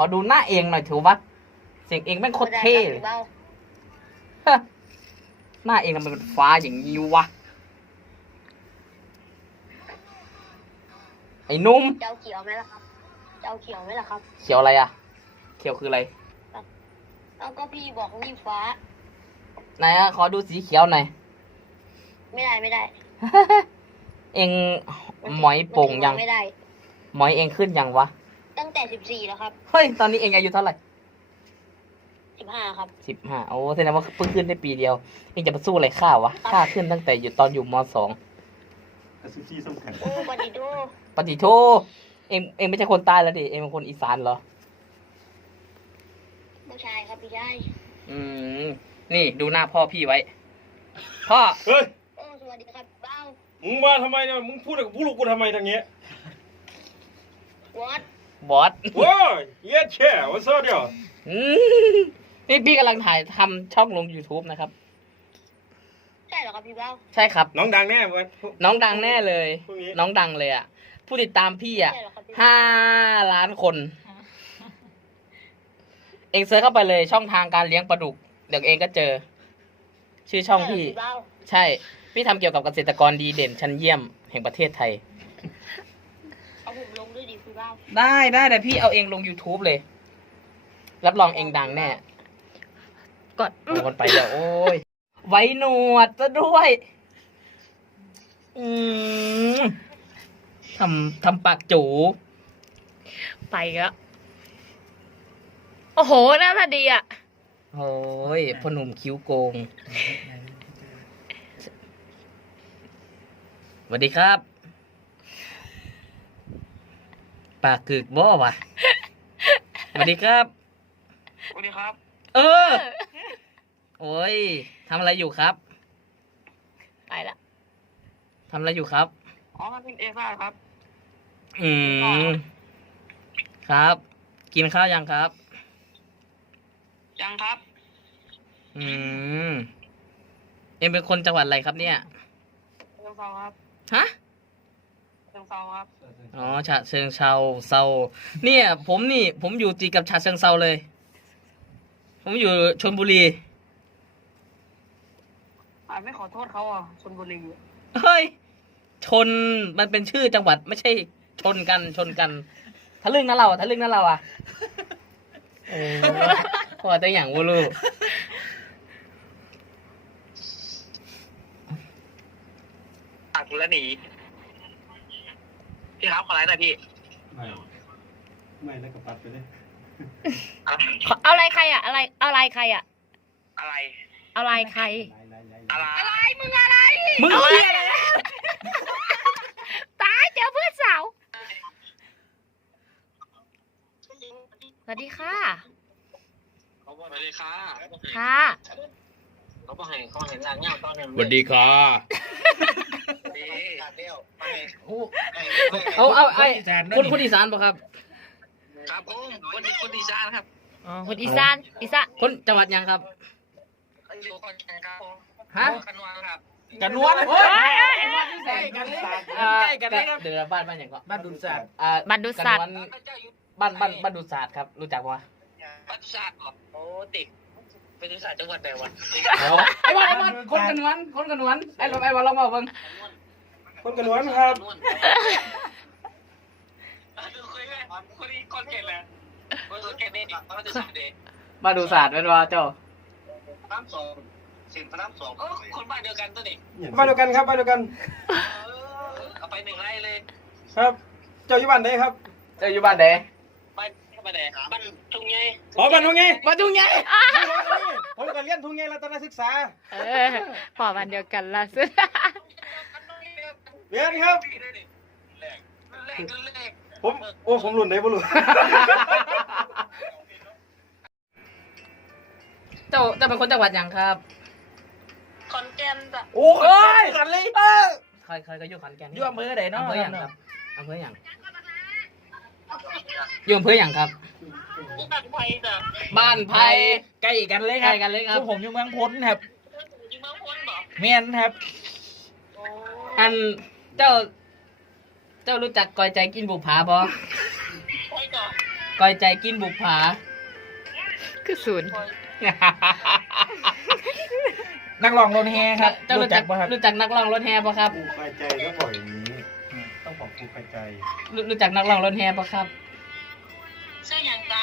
อดูหน้าเองหน่อยถือวะเสียงเองแม่งโคตรเท่เลยเบาฮะหน้าเองทำไมเป็นฟ้าอย่างนี้วะ ไอ้หนุ่มเจ้าเขียวไหมล่ะครับ เจ้าเขียวไหมล่ะครับ เขียวอะไรอะเขียวคืออะไรแล้วก็พี่บอกนี่ฟ้า ไหนอะขอดูสีเขียวหน่อย ไม่ได้ไม่ได้ เองหมอยโป่งยังไม่ได้หมอยเองขึ้นยังวะ ตั้งแต่สิบสี่แล้วครับเฮ้ยตอนนี้เองอายุเท่าไหร่สิบห้าครับสิบห้าโอ้แสดงว่าเพิ่งขึ้นได้ปีเดียวเองจะมาสู้อะไรข้าวะข้าขึ้นตั้งแต่อยู่ตอนอยู่มสองกระสุนที่สำคัญโอ้บัดดิโดปฏิโทเองเองไม่ใช่คนใต้แล้วดิเองเป็นคนอีสานเหรอ ผู้ชายครับพี่ชายอืมนี่ดูหน้าพ่อพี่ไว้ พ่อ เฮ้ย โอ้สวัสดีครับเบ้ามึงมาทำไมเนี่ย มึงพูดกับผู้ลูกกูทำไมทางเนี้ยวอด บอสโว้ยเย็ดแช่วะเสื้อเดียวอืมนี่พี่กำลังถ่ายทำช่องลง YouTube นะครับ ใช่เหรอครับพี่เบ้า ใช่ครับ น้องดังแน่วันน้องดังแน่เลย พรุ่งนี้ น้องดังเลยอะ ผู้ติดตามพี่อะใช่เหรอครับพี่ห้าล้านคน เองเซิร์ชเข้าไปเลยช่องทางการเลี้ยงปลาดุก เดี๋ยวเองก็เจอ ชื่อช่องพี่ใเหรพี่เบ้าใช่ พี่ทำเกี่ยวกับเกษตรกรดีเด่นชั้นเยี่ยมแห่งประเทศไทยเอาผม ลงด้วยดิพี่เบ้าได้ได้แต่พี่เอาเองลง YouTube เลย รับรองเองดังแน่กดเอาคนไปแล้วโอ้ย ไว้หนวดซะด้วย อืมทำทำปากจู ไปก็โอ้โหหน้าตาดีอะ โอ้ยพ่อหนุ่มคิ้วโกงสวัสดีครับ ปากกึกบ่วะสวัสดีครับ สวัสดีครับ เออ โอ้ยทำอะไรอยู่ครับไปละทำอะไรอยู่ครับ อ๋อมันเป็นเอซ่าครับ อืม ครับ กินข้าวยังครับ ยังครับ อืม เอ็มเป็นคนจังหวัดอะไรครับเนี่ยเชิงเซาครับ ฮะเชิ งเซาครับอ๋อฉะเชิงเซาเซาเนี่ย ผมนี่ ผมอยู่ติดกับฉะเชิงเซาเลย ผมอยู่ชลบุรีอ่าไม่ขอโทษเขาอะชนบุรีเฮ้ยชนมันเป็นชื่อจังหวัดไม่ใช่ชนกันชนกันทะลึ่งนะเราทะลึ่งนะเราอะโอ้พอแต่อย่างวูลูตัดแล้วหนี พี่ครับขอไลน์หน่อยพี่ไม่ไม่แล้วก็ปัดไปเลยอะไรขอเอาอะไรใครอะ อะไรอะไรใครอะ อะไรอะไรใคร อะไร อะไรมึงอะไรมึงเอาเหี้ยอะไรตายเจอเพื่อนสาวสวัสดีค่ะสวัสดีค่ะค่ะเขาบอกให้เขาเห็นงานเงาตอนนี้สวัสดีค่ะ ดีเอาเอาไอ้คุณคุณอีสานป่ะครับ ครับผมคนคนดีจ้านครับอ๋อคนอีสานอีสานคนจังหวัดยังครับอยู่คนแข่งครับผมฮะกันวางครับกันนวลโอ้ยใกล้กันเลยอ่าใกล้กันเลยเดี๋ยวบ้านบ้านอย่างก็บ้านดุนศาสตร์อ่าบันดุสัตว์กันบ้านบ้านบ้านดูศาสตร์ครับรู้จักปะปัตุศาสตร์เหรอโอ้ติดเป็นตุศาสตร์จังหวัดไหนวะไอ้บอลไอ้บอลคนกันนวลคนกันนวลไอ้ลองไอ้บอลลองมาเบิ่ง คนกันนวลครับคุยไหมคนนี้คนเก่งเลยคนเก่งนี่ปัตุศาสตร์เด็กบ้านดูศาสตร์เป็นว่าเจ้าพระรามสองสินพระรามสองคนบ้านเดียวกันตัวนี้บ้านเดียวกันครับบ้านเดียวกันเอาไปหนึ่งไร่เลย ครับ เจ้าอยู่บ้านไหนครับ เจ้าอยู่บ้านไหนบ้านบ้านไหนบ้านทุ่งใหญ่อ๋อบ้านทุ่งไงบ้านทุ่งใหญ่ผมก็เรียนทุ่งไงรัตนศึกษาเออพอวันเดียวกันล่ะสุด เรียนครับเลขเลขผมโอ้ผมรุ่นไหนบ่รู้ เจ้าเจ้าเป็นคนจังหวัดยังครับคอนแก่นจ้ะโอ้ยกันเลยเออใครใครก็อยู่ขอนแก่นอยู่อำเภอไหนเนาะอำเภออย่างครับอำเภออย่างอยู่อำเภออย่างครับบ้านไผ่จ้ะบ้านไผ่ใกล้กันเลยใกครัล้บกันเลยครับ คือผมอยู่เมืองพ้นครับอยู่เมืองพ้นเหรอเมียนครับ โอ้อัน เจ้า เจ้ารู้จักกอยใจกินบุผาบ่ไผ่ก่อนกก้อยใจกินบุปผา คือศูนย์นักร้องรถแฮครับเจ้ารู้จักป่ะครับรู้จักนักร้องรถแฮปะครับ ปูคายใจต้องบอกอย่างนี้ ต้องบอกปูคายใจรู้รู้จักนักร้องรถแฮปะครับชื่ออย่างจ๊ะ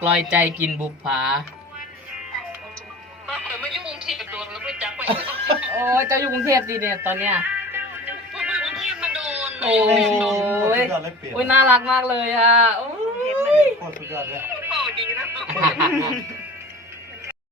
กลอยใจกินบุปผาถ้าเกิดไม่ยุ่งกรุงเทพโดนแล้วไปจับไปโอ้ยเจ้าอยู่กรุงเทพดีเนี่ยตอนเนี้ยพวกมึงที่มา โดนโอ้ยสุดยอดเลยเปลี่ยนโอ้ยน่ารักมากเลยอะโอ้ย โคตรสุดยอดเลยเข้าดีนะ